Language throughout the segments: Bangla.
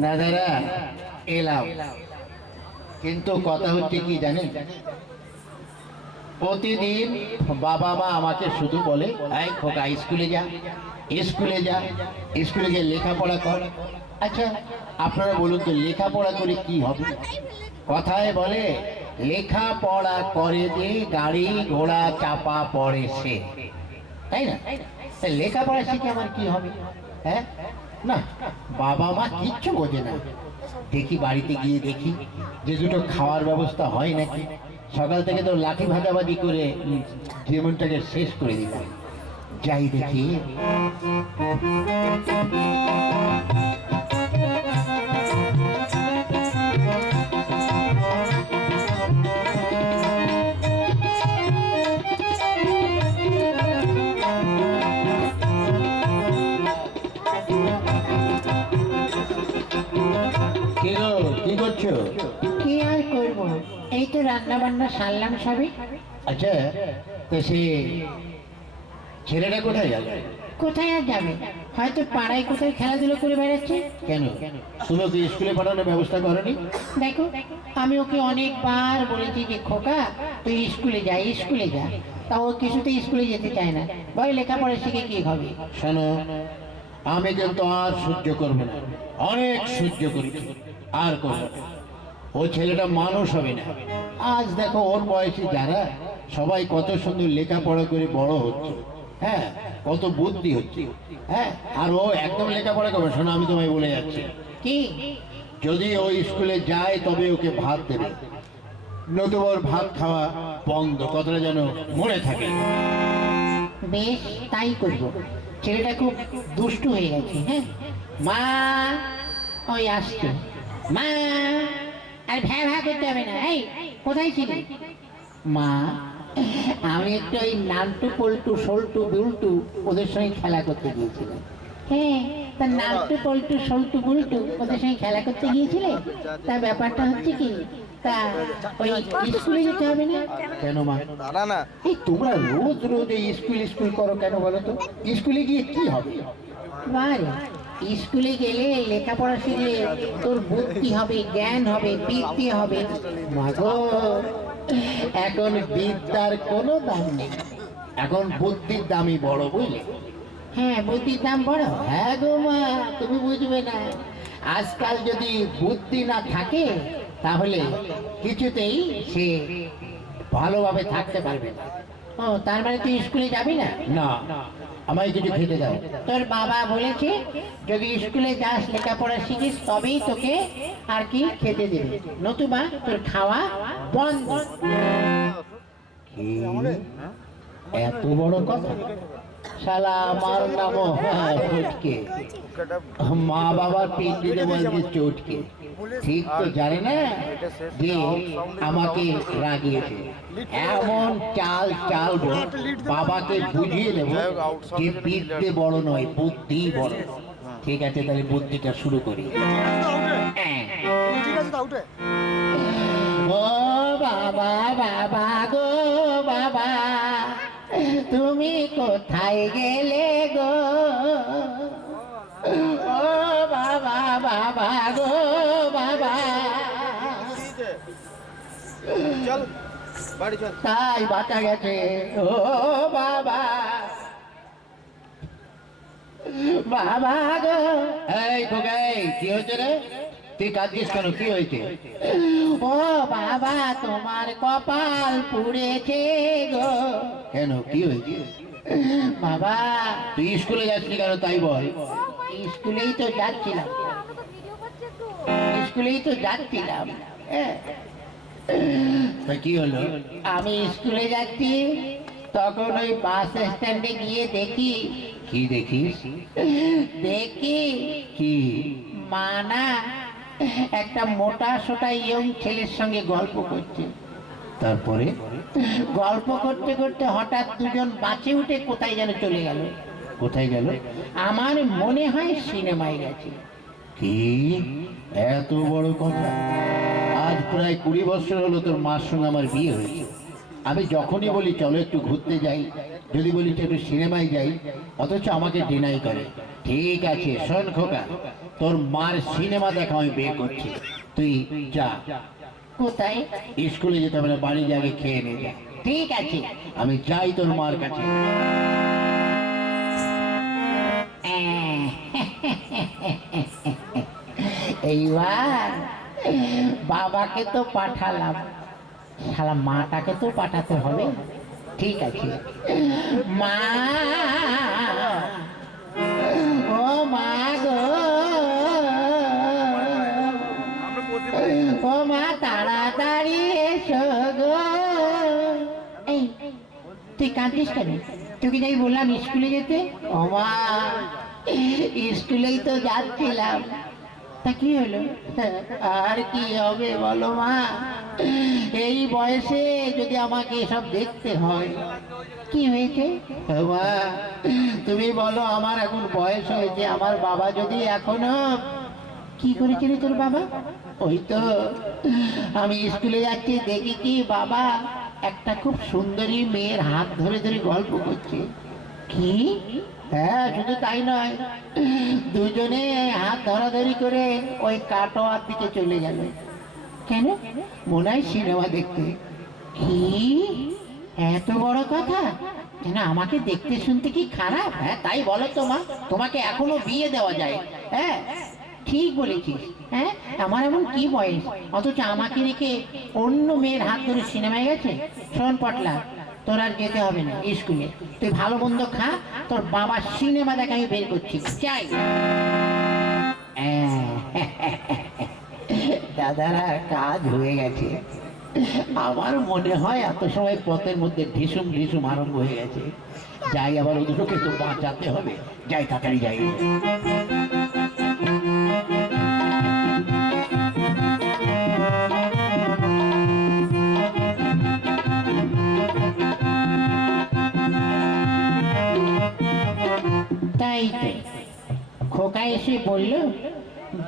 দাদারা এলাম, কিন্তু কথা হচ্ছে কি জানেন, প্রতিদিন বাবা মা আমাকে শুধু বলে, এই খোকা স্কুলে যা, স্কুলে যা, স্কুলে গিয়ে লেখাপড়া কর। আচ্ছা আপনারা বলুন তো, লেখাপড়া করে কি হবে? কথায় বলে লেখাপড়া করে যে গাড়ি ঘোড়া চাপা পড়ে সে, তাই না? লেখাপড়া শিখে আমার কি হবে? হ্যাঁ, না, বাবা মা কিচ্ছু বোঝে না। দেখি বাড়িতে গিয়ে দেখি যে দুটো খাওয়ার ব্যবস্থা হয় নাকি। সকাল থেকে তো লাঠি ভাজাভাজি করে জীবনটাকে শেষ করে দিলাম। যাই দেখি। কি করছো? কি আর করবো, এই তো রান্না বান্না সারলাম সবই। আচ্ছা, তো সে ছেলেটা কোথায় যাবে? কোথায় আর যাবে, হয়তো পাড়ায় কোথায় খেলাধুলো করে বেড়াচ্ছে। কেন, তুমি ওকে স্কুলে পাঠানোর ব্যবস্থা করনি? দেখো, আমি ওকে অনেকবার বলেছি যে খোকা তুই স্কুলে যা, স্কুলে যা, তা ও কিছুতেই স্কুলে যেতে চায় না, বলে লেখাপড়া শিখে কি হবে। শোনো, আমি কিন্তু আর সহ্য করবো না, অনেক সহ্য করেছি, আর করবো না। ও ছেলেটা মানুষ হবে না। আজ দেখো ওর বয়সী যারা সবাই কত সুন্দর লেখাপড়া করে বড় হচ্ছে, হ্যাঁ, কত বুদ্ধি হচ্ছে, হ্যাঁ, আর ও একদম লেখাপড়া করবে। শোনো, আমি তোমায় বলে যাচ্ছি, কি, যদি ও স্কুলে যায় তবে ওকে ভাত দেবে, নতুবা ওর ভাত খাওয়া বন্ধ। কথাটা যেন মনে থাকে। বেশ তাই করবো। ছেলেটা খুব দুষ্টু হয়ে গেছে। হ্যাঁ, মা, ওই আসছে মা, আর ভ্যা ভ্যা করতে হবে না। এই কোথায় ছিলি? মা, আমি একটু ওই নান্টু পল্টু সল্টু বিল্টু ওদের সঙ্গে খেলা করতে গিয়েছিলাম। হ্যাঁ, তা নান্টু পল্টু সল্টু বিল্টু ওদের সঙ্গে খেলা করতে গিয়েছিলে? তা ব্যাপারটা হচ্ছে কি, তা ওই স্কুলে যেতে হবে না? কেন মা? এই তোমরা রোজ রোজ এই স্কুল স্কুল করো কেন বলো তো? স্কুলে গিয়ে কি হবে? বারে, স্কুলে গেলে লেখাপড়া শিখলে তোর বুদ্ধি হবে, জ্ঞান হবে, বৃদ্ধি হবে। মাগো, এখন বিদ্যার কোনো দাম নেই, এখন বুদ্ধির দামই বড়, বুঝলে? হ্যাঁ, বুদ্ধির দাম বড়। হ্যাঁ গো মা, তুমি বুঝবে না। আজকাল যদি বুদ্ধি না থাকে তাহলে কিছুতেই সে ভালোভাবে থাকতে পারবে না। ও, তার মানে তুই স্কুলে যাবি না? না, আমায় কিছু খেতে দাও। তোর বাবা বলেছে যদি স্কুলে যাস, লেখাপড়া শিখিস, তবেই তোকে আর কি খেতে দেবে, নতুবা তোর খাওয়া বন্ধ। কি? এত বড় কথা? শালা আমার নামও চটকে, মা বাবার পিন্ডিতে বলছে চটকে। ঠিক তো জানে না যে আমাকে রাগিয়েছে। এমন চাল চালবো, বাবাকে বুঝিয়ে দেবো যে বিদ্যে বড় নয়, বুদ্ধি বড়। ঠিক আছে, তাহলে বুদ্ধিটা শুরু করি। ও বাবা, বাবা গো বাবা, তুমি কোথায় গেলে গো? ও বাবা, বাবা গো বাবা, তাই বাঁচা গেছে। ও বাবা, বাবা গো। এই খোকাই, কি হয়েছে রে? তুই কাঁদছিস কেন? কি হয়েছে? ও বাবা, তোমার কপাল পুড়েছে গো। কেন, কি হয়েছে? বাবা, তুই স্কুলে যাচ্ছিস কেন তাই বল। স্কুলেই তো যাচ্ছিলাম, স্কুলেই তো যাচ্ছিলাম। হ্যাঁ, তা কি হলো? আমি স্কুলে যাচ্ছি, তখন ওই বাস স্ট্যান্ডে গিয়ে দেখি। কি দেখিস? দেখি কি? মা না একটা মোটা সোটা ইয়ং ছেলের সঙ্গে গল্প করছে। তারপরে? গল্প করতে করতে হঠাৎ দুজন বাঁচে উঠে কোথায় যেন চলে গেল। কোথায় গেল? আমার মনে হয় সিনেমায় গেছে। কি এত বড় কথা? আজ প্রায় 20 বছর হলো তোর মার সঙ্গে আমার বিয়ে হয়েছে। আমি যখনই বলি চলো একটু ঘুরতে যাই, যদি বলি একটু সিনেমায় যাই, অথচ আমাকে ডিনাই করে। ঠিক আছে শোন খোকা, তোর মার সিনেমা দেখা আমি বের করছি, তুই যা। কোথায়? স্কুলে যেতে হবে না, বাড়ি জাগে খেয়ে নে যা। ঠিক আছে। আমি যাই তোর মার কাছে। এইবার বাবাকে তো পাঠালাম, শালা মাটাকে তো পাঠাতে হবে। ঠিক আছে। মা, ও মা গো, ও মা তাড়াতাড়ি এসো গো। এই তুই কাঁদিস কেন? তোকে যাই বললাম স্কুলে যেতে। ও মা, স্কুলেই তো যাচ্ছিলাম। তা কি হলো? আর কি হবে বলো মা, এই বয়সে যদি আমাকে এসব দেখতে হয়। কি হয়েছে? ও মা, তুমি বলো, আমার এখন বয়স হয়েছে, আমার বাবা যদি এখনো। কি করেছিল তোর বাবা? ওই তো আমি স্কুলে যাচ্ছি, দেখি কি বাবা একটা খুব সুন্দরী মেয়ের হাত ধরে ধরে গল্প করছে। কি? হ্যাঁ, শুধু তাই নয়, দুজনে হাত ধরাধরি করে ওই কাটোয়ার দিকে চলে গেল। কেন? মনে হয় সিনেমা দেখতে। কি এত বড় কথা? কেন, আমাকে দেখতে শুনতে কি খারাপ? হ্যাঁ তাই বলো তো মা, তোমাকে এখনো বিয়ে দেওয়া যায়। হ্যাঁ ঠিক বলেছিস। হ্যাঁ, আমার এমন কি বয়স, অথচ আমাকে রেখে অন্য মেয়ের হাত ধরে সিনেমায় গেছে। শোন পটলা, তোর আর যেতে হবে না স্কুলে, তুই ভালো মন্দ খা, তোর বাবা সিনেমা দেখা আমি বের করছি, চাই। দাদারা কাজ হয়ে গেছে। আমার মনে হয় এত সময় পথের মধ্যে ঢিসুম ঢিসুম আরম্ভ হয়ে গেছে। যাই, আবার ওদেরকে তো বাঁচাতে হবে, যাই তাড়াতাড়ি যাই। তাই তো খোকা এসে বলল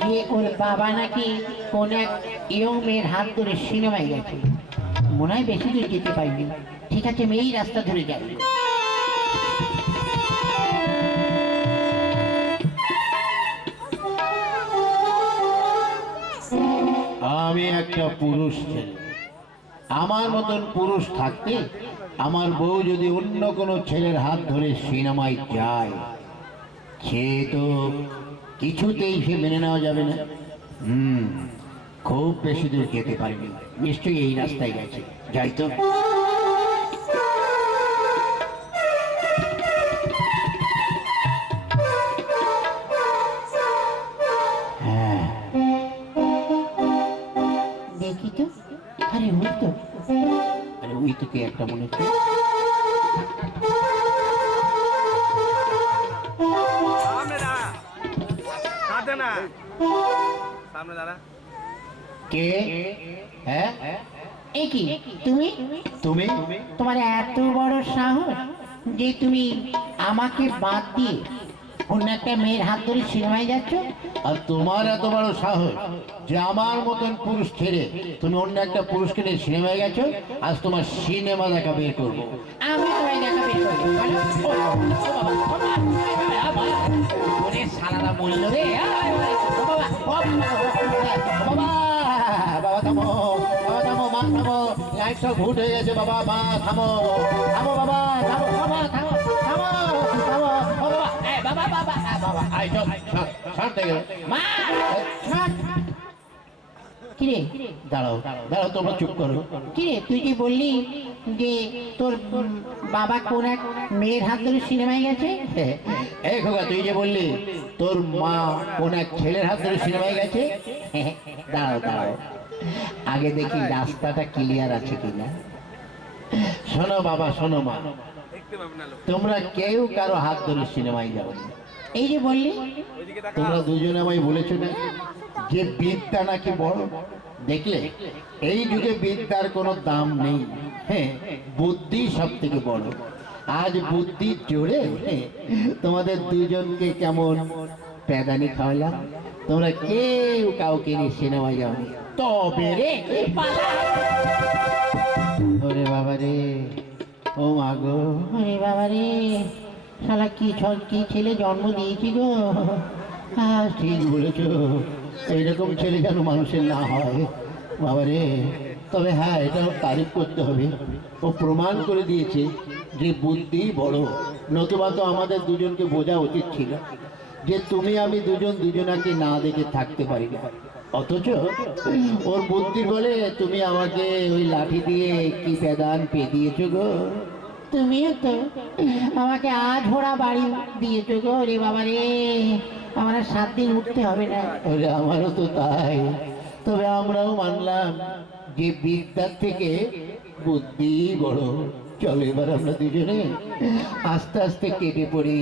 যে ওর বাবা নাকি কোন এক ইয়ং মেয়ের হাত ধরে সিনেমায় গেছে। মনে হয় বেশি দূর যেতে পারবি। ঠিক আছে, মেয়েই রাস্তা ধরে যাবে। আমি একটা পুরুষ ছেলে, আমার মতন পুরুষ থাকতে আমার বউ যদি অন্য কোনো ছেলের হাত ধরে সিনেমায় যায়, সে তো কিছুতেই সে মেনে নেওয়া যাবে না। খুব বেশি দূর যেতে পারেনি, নিশ্চয়ই এই রাস্তায় গেছে, যাই তো। হ্যাঁ, দেখি তো। আরে ওই তো, আরে ওই তো কে একটা মনে হচ্ছে। কে? হ্যাঁ, এ কি তুমি? তুমি? তোমার এত বড় সাহস যে তুমি আমাকে বাদ দিয়ে অন্য একটা মেয়ের হাত ধরে সিনেমায় যাচ্ছ? আর তোমার এত বড় সাহস যে আমার মতন পুরুষ ছেড়ে তুমি অন্য একটা পুরুষকে নিয়ে সিনেমায় গেছো? আজ তোমার সিনেমা দেখা বের করবো। আমি তোমায় দেখা বের করবো। বলো। ওরে শালারা বলল রে। বাবা, বাবা থামো, বাবা থামো, মা থামো, লাইট সব ভুট হয়ে গেছে। বাবা, মা থামো, থামো বাবা, থামো, বাবা থামো, থামো, থামো, ও বাবা, এই বাবা, বাবা, বাবা, আই সব শান্ত হয়ে গেল। মা, কিরে? দাঁড়াও, দাঁড়াও, তোমরা চুপ করো। কিরে, তুই কি বললি যে তোর বাবা কোন এক মেয়ের হাত ধরে সিনেমায় গেছে? এই খোকা, তুই যে বললি তোর মা কোন এক ছেলের হাত ধরে সিনেমায় গেছে। দাঁড়াও দাঁড়াও, আগে দেখি রাস্তাটা ক্লিয়ার আছে কিনা। শোনো বাবা, শোনো মা, তোমরা কেউ কারো হাত ধরে সিনেমায় যাও না। এই যে বললি, তোমরা দুজনে আমায় বলেছো না যে বিদ্যা নাকি বড়। দেখলে, এই যুগে বিদ্যার কোনো দাম নেই। হ্যাঁ, বুদ্ধি সব থেকে বড়। আজ বুদ্ধির জোরে তোমাদের দুজনকে কেমন প্যাদানি খাওয়ালাম। তোমরা কেউ কাউকে নিয়ে সিনেমায় যাওনি। তবে রে, ওরে বাবা রে, ও মা গো, ওরে বাবা রে, শালা কি ছেলে জন্ম দিয়েছি গো। আর ঠিক বলেছ, এইরকম ছেলে যেন মানুষের না হয় বাবা রে। তবে হ্যাঁ, এটাও তারিফ করতে হবে, ও প্রমাণ করে দিয়েছে যে বুদ্ধি বড়। নতুবা তো আমাদের দুজনকে বোঝা উচিত ছিল যে তুমি আমি দুজন দুজনাকে না দেখে থাকতে পারি না, অথচ ওর বুদ্ধির বলে তুমি আমাকে ওই লাঠি দিয়ে কি পেদান পেদিয়েছো গো। তুমিও তো আমাকে আধোড়া বাড়ি দিয়েছো গো। রে বাবা রে, আমার আর 7 দিন উঠতে হবে না। ওরে আমারও তো তাই। তবে আমরাও মানলাম যে বিদ্যার থেকে বুদ্ধি বড়। চলো এবার আমরা দুজনে আস্তে আস্তে কেটে পড়ি।